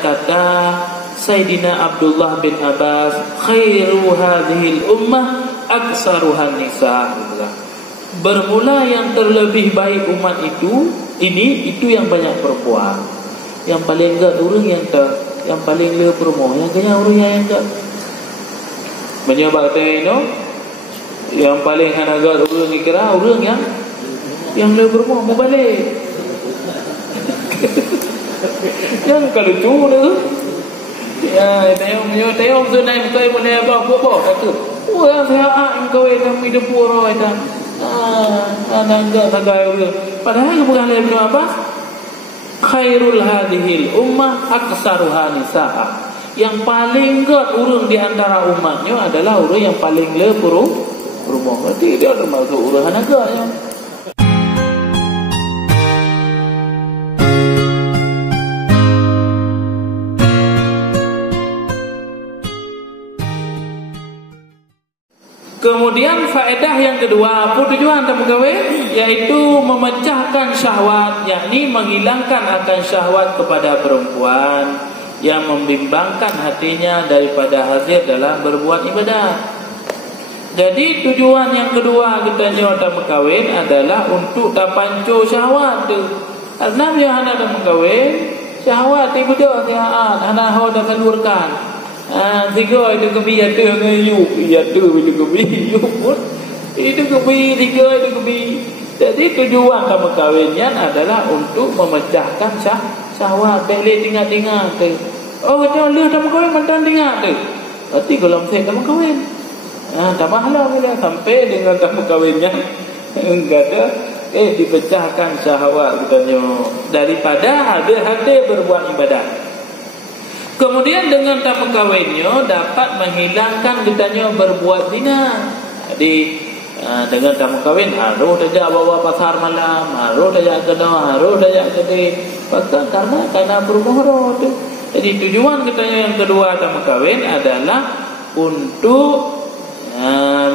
kata Sayyidina Abdullah bin Abbas, khairu hadhil ummah aksaruhan nisa. Bermula yang terlebih baik umat itu yang banyak perempuan. Yang paling enggak orang yang paling le perempuan, yang kaya orang yang enggak. Menyebab itu yang paling hanagat orang kira orang yang le perempuan mau balik. Yang kalau tu ya, tengok sunai kau pun dia bawa kata. Orang saya kau yang hidup orang itu. Anak enggak sagai orang. Padahal bukan Ibnu Abbas, khairul hadhil ummah aksaruha nisaa. Yang paling enggak orang di antara umatnya adalah orang yang paling le perempuan. Berarti dia termasuk orang agaknya. Kemudian faedah yang kedua, apa tujuan tamu kahwin? Yaitu memecahkan syahwat, yakni menghilangkan akan syahwat kepada perempuan yang membimbangkan hatinya daripada hadir dalam berbuat ibadah. Jadi tujuan yang kedua kita nyo tamu kahwin adalah untuk tapanco syahwat tu. Karena dia anak tamu kahwin, syahwat ibu dah sihat, anak ho dah salurkan. Tiga itu kebi ada ngayuk, ada bila kebi yuk pun itu kebi tiga itu kebi. Jadi tujuan kamu kahwinnya adalah untuk memecahkan syahwat. Boleh tinggal tu. Oh macam dia kamu kahwin mantan tinggal tu. Berarti kalau saya kamu kahwin, tak mahala bila sampai dengan kamu kahwinnya enggak ada dipecahkan syahwat katanya daripada hati berbuat ibadah. Kemudian dengan tamu kahwinnya dapat menghilangkan kitanya berbuat zina. Jadi dengan tamu kahwin harus saja bawa pasar malam, harus saja kena, harus saja gede. Pasal karena bermuhram tu. Jadi tujuan kitanya yang kedua tamu kahwin adalah untuk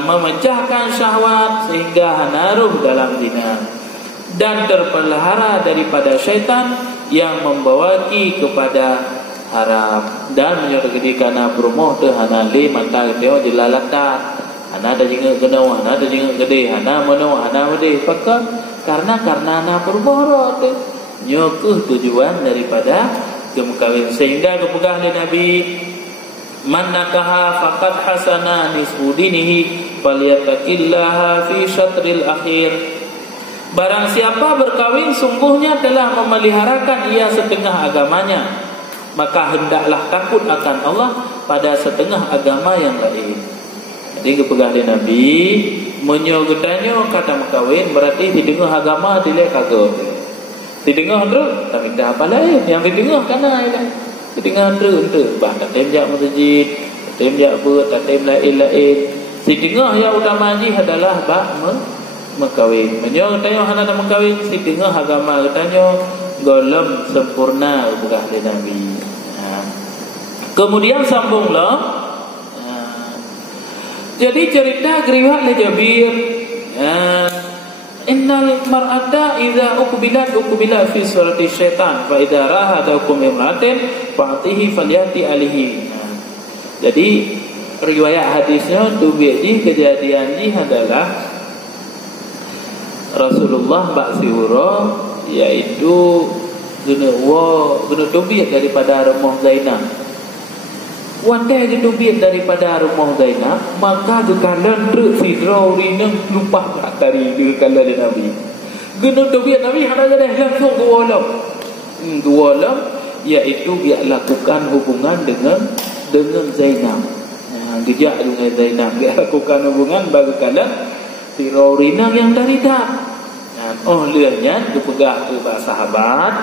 memecahkan syahwat sehingga naruh dalam zina dan terpelihara daripada syaitan yang membawa kepada haram dan menyergedi kana promoh tu hana le mata teo jelalata hana ada jinga kena hana ada jinga gede hana mano hana gede pakak karena ana promoh tu nyokuh tujuan daripada kemkawin sehingga kepegah oleh Nabi man nakaha faqad hasana nisfu dinihi falyattaqillaha fi syatril akhir. Barang siapa berkawin sungguhnya telah memeliharakan ia setengah agamanya, maka hendaklah takut akan Allah pada setengah agama yang lain. Jadi kepegah oleh Nabi menyogetanya kata makawin berarti di tengah agama dia kagak. Di tengah tu tak minta apa lain, yang di tengah kana ini. Di tengah tu untuk bah tak temjak masjid, tak temjak apa, tak tem lain. Di tengah yang utama ji adalah bah makawin. Menyogetanya hana makawin di tengah agama katanya golem sempurna kepegah oleh Nabi. Kemudian sambunglah. Jadi cerita riwayat oleh Jabir, innal mar'ata idza uqbilat fi surati syaitan fa idza rahadakum imratin fa'tihi falyati alihi. Jadi riwayat hadisnya tu biadi kejadian ni adalah Rasulullah baksihura iaitu guna tobiat daripada rumah Zainab. Wandai je tobiat daripada rumah Zainab, maka gekalan truk sidra urinang lupa dari gekalan Nabi. Guna tobiat Nabi hana dah langsung ke walam iaitu dia lakukan hubungan dengan Zainab. Dia dengan Zainab dia lakukan hubungan bagi kalan sidra urinang yang dari dak. Oh lihatnya kepegah ke sahabat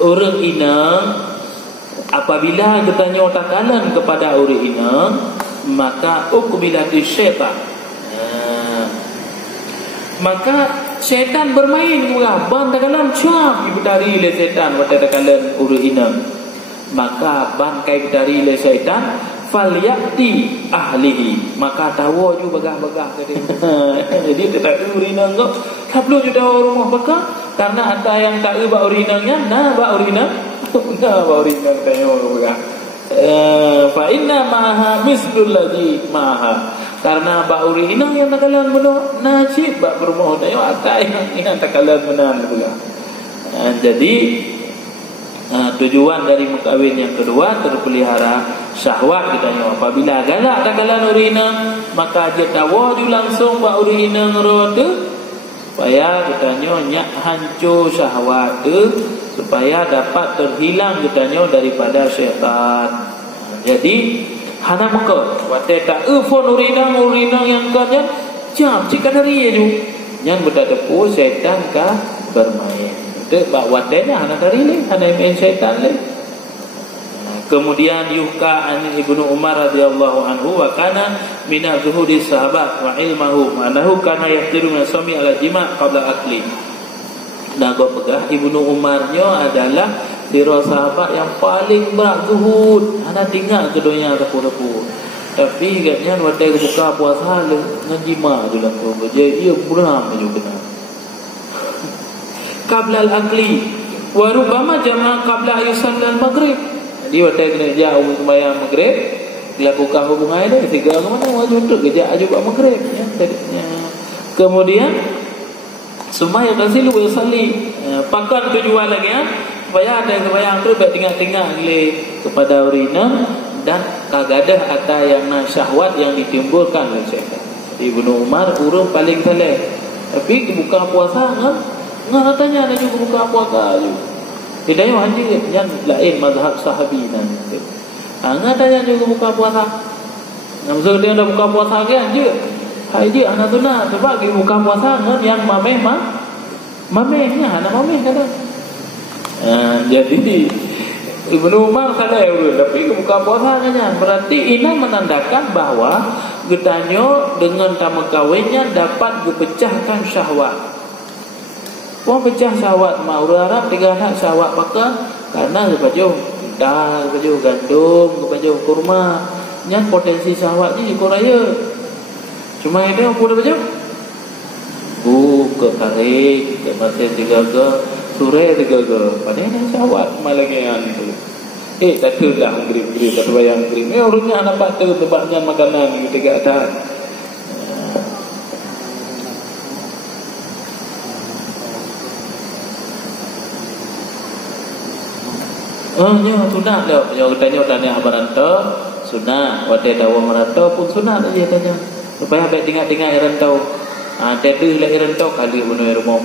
orang inang apabila bertanya takalan kepada orang inang maka ukbilati syaitan, maka syaitan bermain juga ban takalan cuam ibu dari le syaitan pada takalan orang inang maka ban kai dari le syaitan falyati ahlihi maka tahu ju begah-begah tadi. Jadi tak urinang kok tak perlu juga rumah bekah karena ada yang tak ba urinangnya nah ba urinang Benar Pak Uri yang tanya pegang. Fa inna ma'aha mislul ladzi ma'aha. Karena Pak Uri inang yang takalan benar najib bak bermoh tanya atai yang takalan benar pula. Jadi tujuan dari mengkawin yang kedua terpelihara syahwat katanya. Apabila galak takalan urina maka aja tawaju langsung Pak urina ngeroda supaya katanya nyak hancur syahwat supaya dapat terhilang katanya daripada syaitan. Jadi hana muka wate tak phone urina yang katanya jam jika dari itu yang berdepu syaitan ka bermain. Itu bak watenya hana dari ni hana main syaitan le. Kemudian yuhka an Ibnu Umar radhiyallahu anhu wa kana min az-zuhudi sahabat wa ilmahu manahu kana yaqdiru min sami ala jima' qabla akli. Nah, gua pegah Ibnu Umarnya adalah tiro sahabat yang paling berat zuhud. Ana tinggal keduanya repu-repu. Tapi katnya waktu buka puasa le ngajima tu lah tu. Jadi ia buram juga kena. Qabla al-akli wa rubbama jama'a qabla ayusalla al-maghrib. Jadi waktu kena jauh sembahyang maghrib dilakukan hubungan itu tiga ke mana wajib untuk kerja juga maghrib ya tadinya. Kemudian semaya kasih lu salli pakan tujuan lagi ya supaya ada sembahyang tu tinggal-tinggal kepada urina dan kagadah atau yang syahwat yang ditimbulkan oleh syaitan. Ibnu Umar urung paling saleh. Tapi buka puasa ngah tanya ada juga buka puasa juga. Tidak yang haji yang lain mazhab sahabi nanti. Angah tanya juga buka puasa. Nampak dia dah buka puasa kan je. Hai dia anak tu nak sebab dia buka puasa kan yang mamehnya anak mameh kata. Jadi Ibnu Umar salah tapi buka puasa kan berarti ini menandakan bahawa getanyo dengan tamu kawinnya dapat dipecahkan syahwat. Wah pecah syahwat mau Arab tiga anak syahwat pakai karena baju dal, baju gandum, baju kurma. Yang potensi syahwat ni ikut raya. Cuma itu apa dah baju? Ke tarik, ke masih tiga ke, sore tiga ke. Padahal syahwat malah yang itu. Tak tu dah grip, tak bayang grip. Orangnya anak patut tebaknya makanan tiga atas. Nya sunat dah. Yang tanya merantau sunat. Waktu dawa merantau pun sunat aja tanya. Supaya baik tinggal rantau. Teduh lah rantau kali bunuh rumah.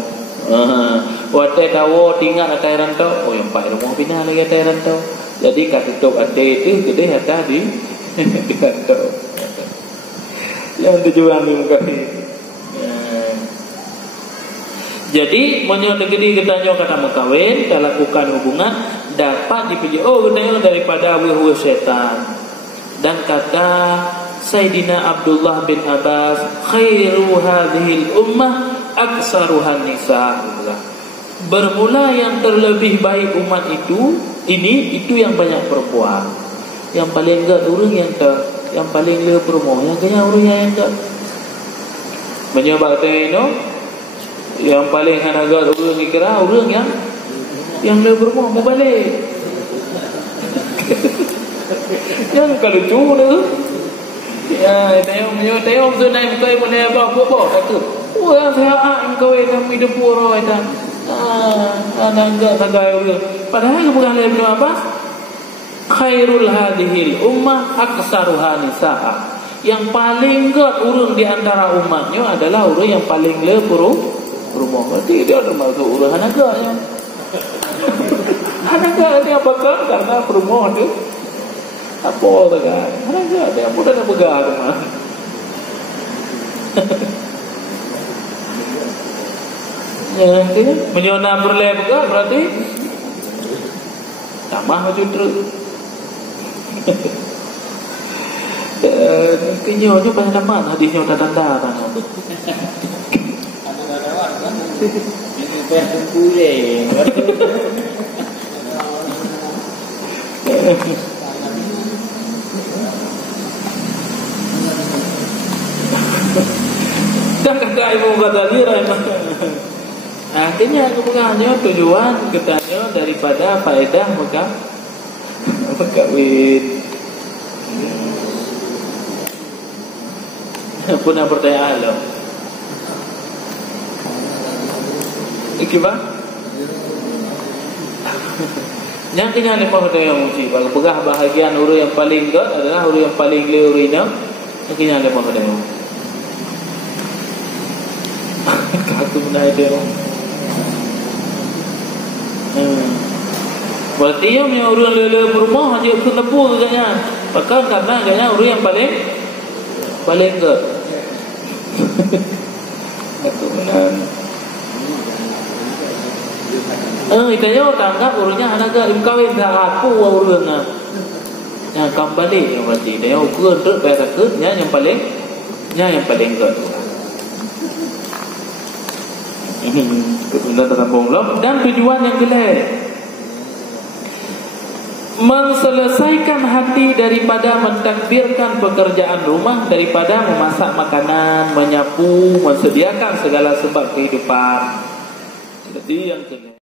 Waktu dawa tinggal atas rantau. Oh yang pak rumah pindah lagi atas rantau. Jadi kat tutup ada itu gede atas di rantau. Yang tujuan ni muka ni. Jadi menyo negeri ketanya kata mengkawin dan lakukan hubungan dapat dipuji ketanya daripada hawa syaitan. Dan kata Sayyidina Abdullah bin Abbas khairu hadhil ummah aksaruhan nisa. Bermula yang terlebih baik umat itu yang banyak perempuan. Yang paling enggak orang yang paling le perempuan yang kaya orang yang enggak. Menyebab teno yang paling hanaga orang kira orang yang le berumah mau balik. Yang kalau cuma ya tengok tu naik muka ibu naik apa kata. Wah saya engkau yang hidup pura itu. Anak enggak sagai orang. Padahal bukan Ibnu Abbas khairul hadhil ummah aksaruha nisaa. Yang paling enggak orang di antara umatnya adalah orang yang paling le rumah. Berarti dia termasuk urang hanaga ya. Hanaga dia bakal karena rumah tu apa kan? Hanaga dia mudah nak pegang rumah. Ya, dia menyona berlai pegang berarti tamah macam terus. Tinyo ni banyak dapat hadisnya dah tanda kan. Ini berkumpulin. Dah kata ibu kata dia. Artinya kepengaruhnya tujuan katanya daripada faedah berkahwin. Punah pertanyaan lo. Iki bang? Yang kena lepas kata yang mesti. Kalau pegah bahagian huruf yang paling good adalah huruf yang paling liurina. Yang kena lepas kata yang. Aku pernah ada orang. Berarti yang punya huruf lele berumah hanya kenepu tu katanya. Maka karena katanya huruf yang paling good. Aku pernah. Itanya orang anggap urusnya anak ke kawin dah aku urusnya. Yang kembali yang berarti dia ukur untuk bayar sakitnya yang paling good. Ini sudah tersambung loh. Dan tujuan yang gelap menselesaikan hati daripada mentadbirkan pekerjaan rumah, daripada memasak makanan, menyapu, mensediakan segala sebab kehidupan. Jadi yang kedua